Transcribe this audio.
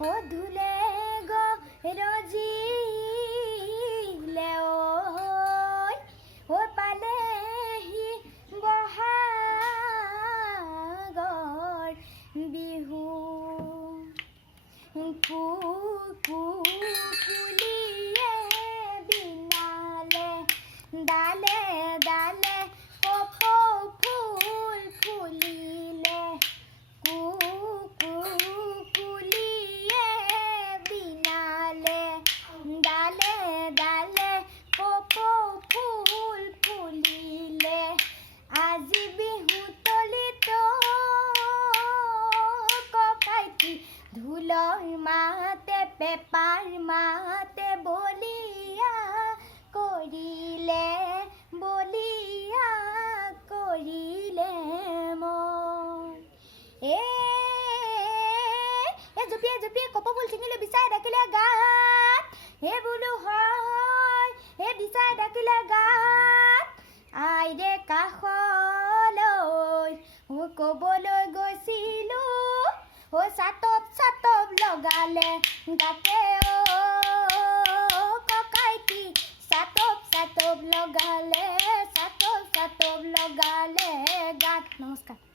ও ধুলে গো ৰজিলে ঐ পালেহি বহাগৰ বিহু কুলিয়ে বিনালে ডালে ডালে কপৌ ফুল ফুলিলে কুলিয়ে বিনালে ডালে ডালে কপৌ ফুল ফুলিলে আজি বিহু তলিত ককাইটি ঢোলৰ মাতে পেপাৰ মাতে বলিয়া কৰিলে মন জপিয়াই জপিয়াই কপৌ ফুল ছিঙিলে বিচাই ডাকিলে গাত বোলো হয় বিচাই ডাকিলে গাত আইৰে কাষলৈ ক'বলৈ গৈছিলো চাটপ লগালে গাতে ককাইটি চাটপ লগালে